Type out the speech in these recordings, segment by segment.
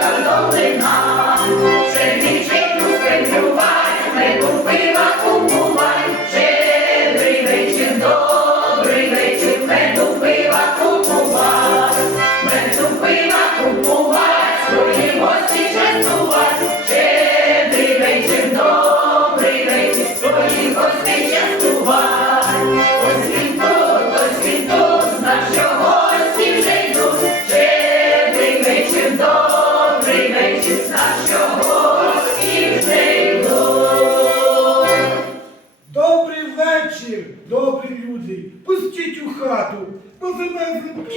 al doble.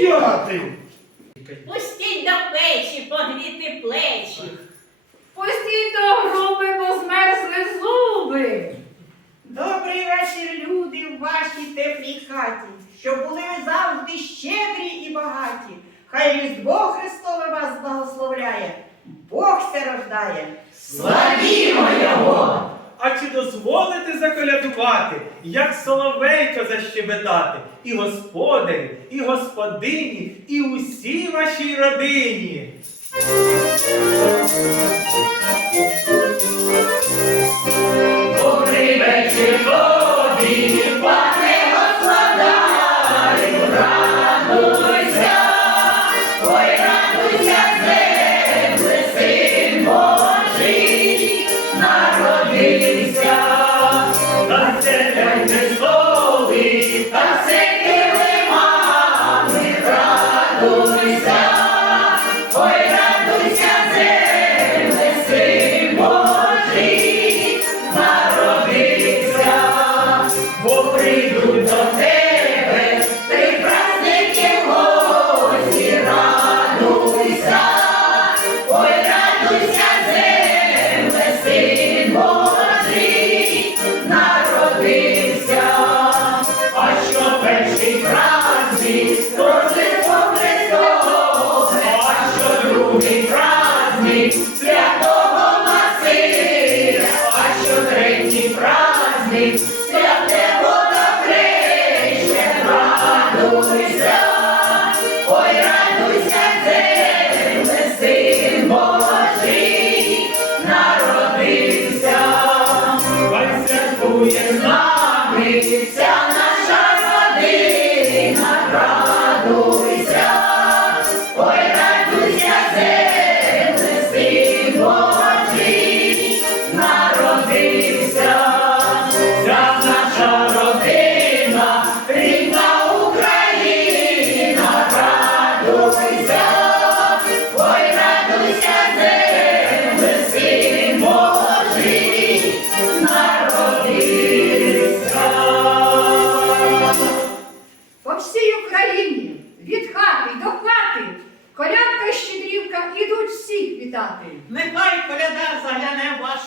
П'яти. Пустіть до печі, погріти плечі. Пустіть до груби, бо змерзли зуби. Добрий вечір, люди, в вашій теплій хаті, щоб були ви завжди щедрі і багаті. Хай Різдво Христове вас благословляє, Бог се рождає. Славімо його! Дозволите заколядувати, як соловейко защебетати, і господарі, і господині, і усій вашій родині? Праздник, то Різдво Христове, а що другий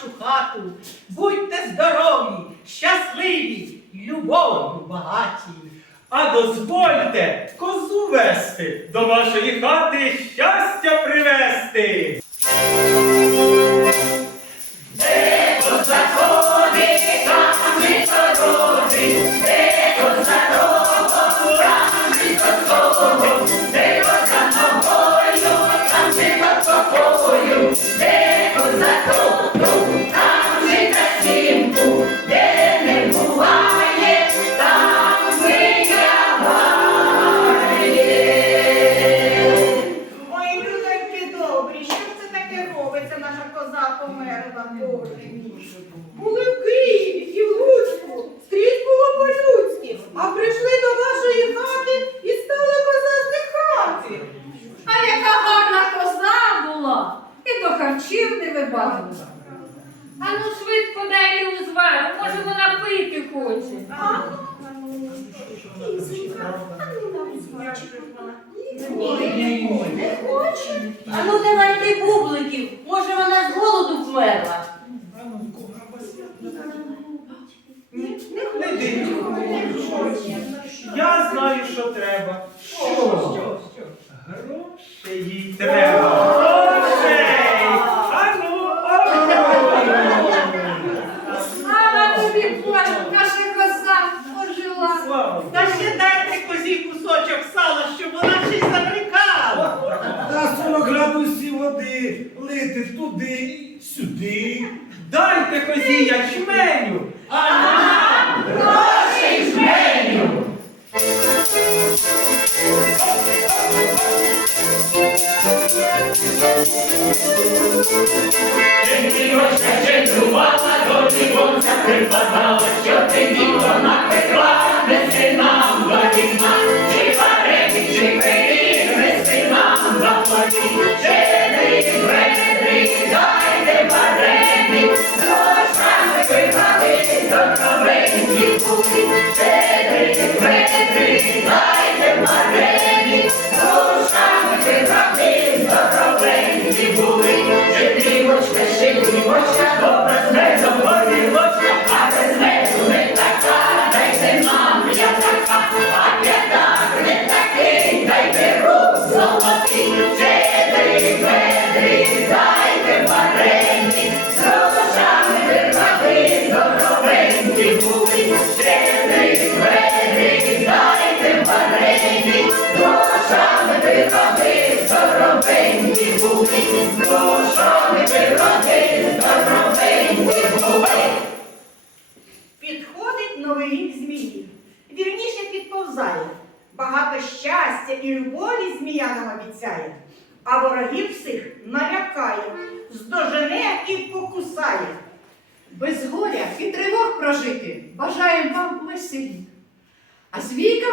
вашу хату. Будьте здорові, щасливі, любов'ю багаті. А дозвольте козу вести, до вашої хати щастя привести. Були в Києві і в Луцьку, скрізь було по-людськи, а прийшли до вашої хати і стали коза здихати. А яка гарна коза була, і до харчів не вибагла. Ану швидко дай її узвару, може вона пити хоче. А ну давайте бубликів, treva. Дівочка щедрувала, до дівонця припадала, що ти вона пекла, неси нам до вікна, чи варені, чи пиріг, неси нам заплати, щедрий, вредний, дайте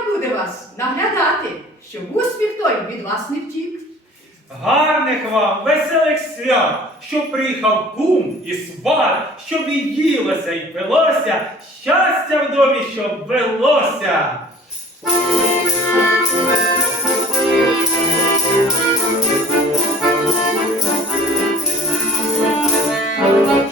буде вас наглядати, щоб успіх той від вас не втік. Гарних вам, веселих свят, щоб приїхав кум і свар, щоб і їлося, і пилося, щастя в домі, щоб велося. Thank you.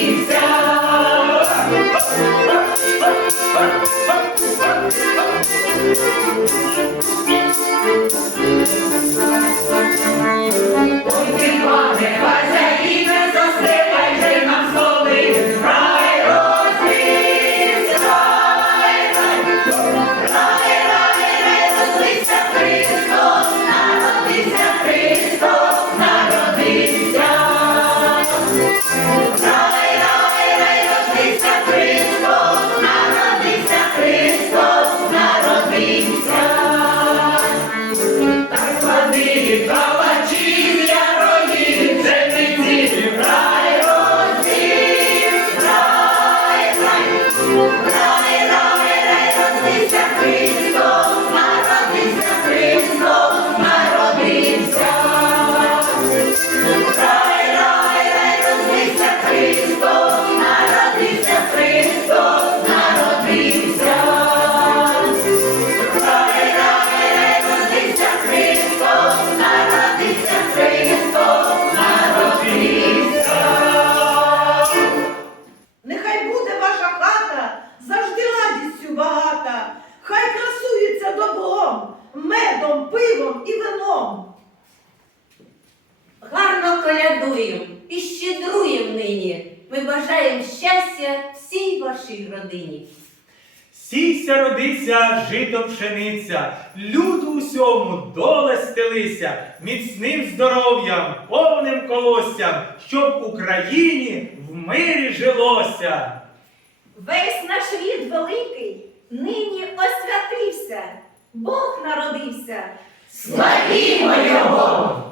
Jesus. Україні! Ми бажаємо щастя всій вашій родині. Сійся, родися, жито пшениця, люду усьому доле стелися, міцним здоров'ям, повним колоссям, щоб Україні в мирі жилося. Весь наш рід великий нині освятився, Бог народився. Славімо Його!